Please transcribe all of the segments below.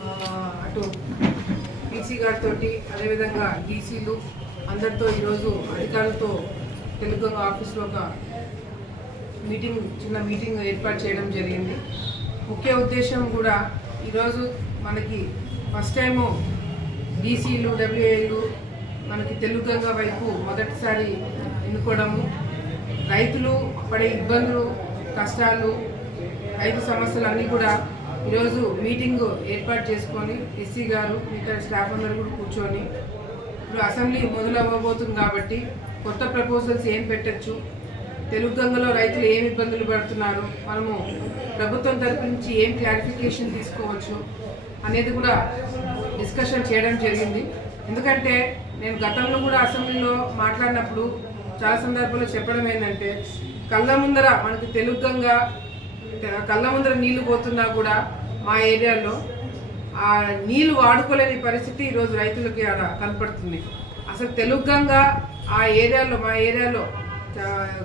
ఆ, అటు పీసీ గారితో అదేవిధంగా డీసీలు అందరితో ఈరోజు అధికారులతో తెలుగు ఆఫీస్లో ఒక మీటింగ్ చిన్న మీటింగ్ ఏర్పాటు చేయడం జరిగింది. ముఖ్య ఉద్దేశం కూడా ఈరోజు మనకి ఫస్ట్ టైము డీసీలు డబ్ల్యూఏలు మనకి తెలుగు గంగ వైపు మొదటిసారి ఎన్నుకోవడము. రైతులు పడే ఇబ్బందులు కష్టాలు రైతు సమస్యలు అన్నీ కూడా ఈరోజు మీటింగ్ ఏర్పాటు చేసుకొని ఎస్సీ గారు మిగతా స్టాఫ్ అందరూ కూడా కూర్చొని ఇప్పుడు అసెంబ్లీ మొదలవ్వబోతుంది కాబట్టి కొత్త ప్రపోజల్స్ ఏం పెట్టచ్చు? తెలుగు గంగలో రైతులు ఏమి ఇబ్బందులు పడుతున్నారు? మనము ప్రభుత్వం తరపు నుంచి ఏం క్లారిఫికేషన్ తీసుకోవచ్చు అనేది కూడా డిస్కషన్ చేయడం జరిగింది. ఎందుకంటే నేను గతంలో కూడా అసెంబ్లీలో మాట్లాడినప్పుడు చాలా సందర్భాల్లో చెప్పడం ఏంటంటే కళ్ళ ముందర మనకు తెలుగు గంగ కళ్ళ ముందర నీళ్ళు పోతున్నా కూడా మా ఏరియాలో ఆ నీళ్ళు వాడుకోలేని పరిస్థితి ఈరోజు రైతులకి అక్కడ కనపడుతుంది. అసలు తెలుగు ఆ ఏరియాలో మా ఏరియాలో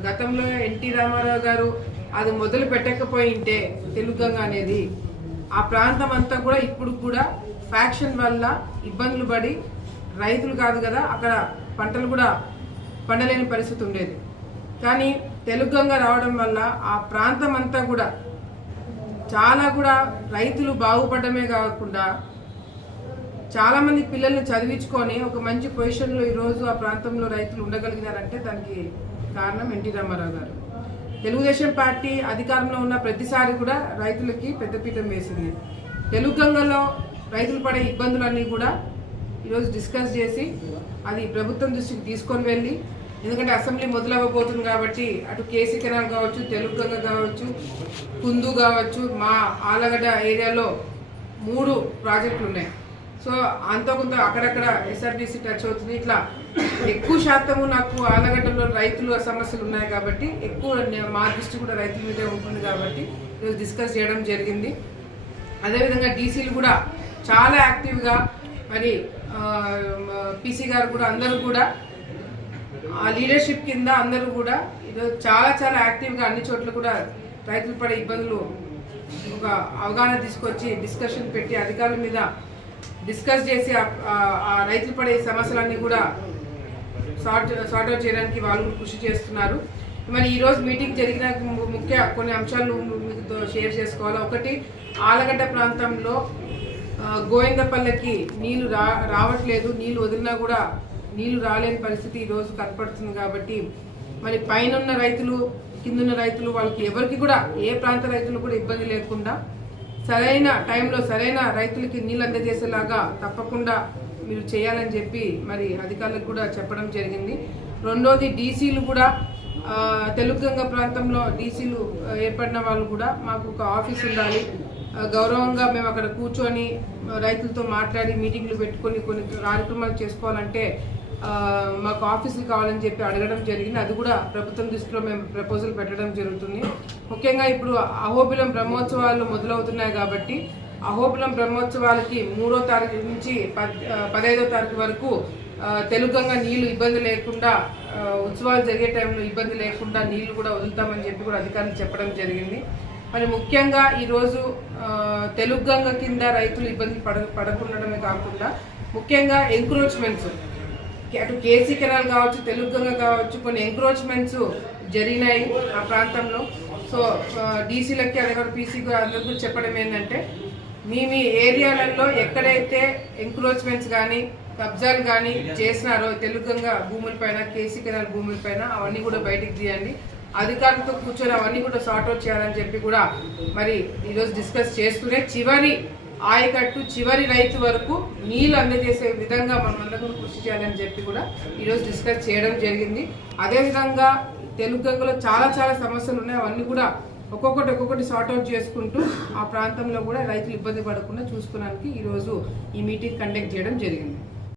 గతంలో ఎన్టీ రామారావు గారు అది మొదలు పెట్టకపోయింటే తెలుగు అనేది ఆ ప్రాంతం అంతా కూడా ఇప్పుడు కూడా ఫ్యాక్షన్ వల్ల ఇబ్బందులు పడి రైతులు కాదు కదా అక్కడ పంటలు కూడా పండలేని పరిస్థితి ఉండేది. కానీ తెలుగంగా రావడం వల్ల ఆ ప్రాంతం అంతా కూడా చాలా కూడా రైతులు బాగుపడమే కాకుండా చాలామంది పిల్లల్ని చదివించుకొని ఒక మంచి పొజిషన్లో ఈరోజు ఆ ప్రాంతంలో రైతులు ఉండగలిగినారంటే దానికి కారణం ఎన్టీ రామారావు గారు. తెలుగుదేశం పార్టీ అధికారంలో ఉన్న ప్రతిసారి కూడా రైతులకి పెద్దపీఠం వేసింది. తెలుగు గంగలో రైతులు పడే ఇబ్బందులన్నీ కూడా ఈరోజు డిస్కస్ చేసి అది ప్రభుత్వం దృష్టికి తీసుకొని వెళ్ళి ఎందుకంటే అసెంబ్లీ మొదలవ్వబోతుంది కాబట్టి అటు కేసీ కెనాల్ కావచ్చు తెలుగు గంగ కావచ్చు కుందు కావచ్చు మా ఆలగడ్డ ఏరియాలో మూడు ప్రాజెక్టులు ఉన్నాయి. సో అంత కొంత అక్కడక్కడ ఎస్ఆర్బీసీ టచ్ అవుతుంది. ఇట్లా ఎక్కువ శాతము నాకు ఆలగడ్డలో రైతుల సమస్యలు ఉన్నాయి కాబట్టి ఎక్కువ మా దృష్టి కూడా రైతుల మీదే ఉంటుంది కాబట్టి ఈరోజు డిస్కస్ చేయడం జరిగింది. అదేవిధంగా డీసీలు కూడా చాలా యాక్టివ్గా మరి పీసీ గారు కూడా అందరూ కూడా ఆ లీడర్షిప్ కింద అందరూ కూడా ఈరోజు చాలా చాలా యాక్టివ్గా అన్ని చోట్ల కూడా రైతులు పడే ఇబ్బందులు ఒక అవగాహన తీసుకొచ్చి డిస్కషన్ పెట్టి అధికారుల మీద డిస్కస్ చేసి ఆ- రైతులు పడే సమస్యలన్నీ కూడా సార్ట్ సార్ట్ అవుట్ చేయడానికి వాళ్ళు కృషి చేస్తున్నారు. మరి ఈరోజు మీటింగ్ జరిగిన ముఖ్య కొన్ని అంశాలు మీతో షేర్ చేసుకోవాలి? ఒకటి ఆలగడ్డ ప్రాంతంలో గోవిందపల్లెకి నీళ్ళు రా రావట్లేదు నీళ్ళు వదిలినా కూడా నీళ్ళు రాలేని పరిస్థితి ఈరోజు రోజు కనపడుతుంది కాబట్టి మరి పైన రైతులు కిందున్న రైతులు వాళ్ళకి ఎవరికి కూడా ఏ ప్రాంత రైతులు కూడా ఇబ్బంది లేకుండా సరైన టైంలో సరైన రైతులకి నీళ్ళు అందజేసేలాగా తప్పకుండా మీరు చేయాలని చెప్పి మరి అధికారులకు కూడా చెప్పడం జరిగింది. రెండోది డీసీలు కూడా తెలుగుగంగ తెలుగు ప్రాంతంలో డీసీలు ఏర్పడిన వాళ్ళు కూడా మాకు ఒక ఆఫీస్ ఉండాలి. గౌరవంగా మేము అక్కడ కూర్చొని రైతులతో మాట్లాడి మీటింగ్లు పెట్టుకొని కొన్ని కార్యక్రమాలు చేసుకోవాలంటే మాకు ఆఫీసులు కావాలని చెప్పి అడగడం జరిగింది. అది కూడా ప్రభుత్వం దృష్టిలో మేము ప్రపోజల్ పెట్టడం జరుగుతుంది. ముఖ్యంగా ఇప్పుడు అహోబిలం బ్రహ్మోత్సవాలు మొదలవుతున్నాయి కాబట్టి అహోబిలం బ్రహ్మోత్సవాలకి మూడో తారీఖు నుంచి పదహైదో తారీఖు వరకు తెలుగంగా నీళ్ళు ఇబ్బంది లేకుండా ఉత్సవాలు జరిగే టైంలో ఇబ్బంది లేకుండా నీళ్ళు కూడా వదులుతామని చెప్పి కూడా అధికారులు చెప్పడం జరిగింది. మరి ముఖ్యంగా ఈరోజు తెలుగు గంగ కింద రైతులు ఇబ్బంది పడ పడకుండడమే కాకుండా ముఖ్యంగా ఎంక్రోచ్మెంట్స్. అటు కేసీ కెనాల్ కావచ్చు తెలుగు గంగ కావచ్చు కొన్ని ఎంక్రోచ్మెంట్స్ జరిగినాయి ఆ ప్రాంతంలో. సో డీసీలకి అదే పీసీ అందరికీ చెప్పడం ఏంటంటే మీ మీ ఏరియాలలో ఎక్కడైతే ఎంక్రోచ్మెంట్స్ కానీ కబ్జాలు కానీ చేసినారో తెలుగంగా భూములపైన కేసీ కెనాల్ భూములపైన అవన్నీ కూడా బయటికి తీయండి. అధికారులతో కూర్చొని అవన్నీ కూడా సార్ట్అవుట్ చేయాలని చెప్పి కూడా మరి ఈరోజు డిస్కస్ చేస్తూనే చివరి ఆయకట్టు చివరి రైతు వరకు నీళ్ళు అందజేసే విధంగా మనం కృషి చేయాలని చెప్పి కూడా ఈరోజు డిస్కస్ చేయడం జరిగింది. అదేవిధంగా తెలుగు గంగలో చాలా చాలా సమస్యలు ఉన్నాయి. అవన్నీ కూడా ఒక్కొక్కటి ఒక్కొక్కటి సార్ట్అవుట్ చేసుకుంటూ ఆ ప్రాంతంలో కూడా రైతులు ఇబ్బంది పడకుండా చూసుకోవడానికి ఈరోజు ఈ మీటింగ్ కండక్ట్ చేయడం జరిగింది.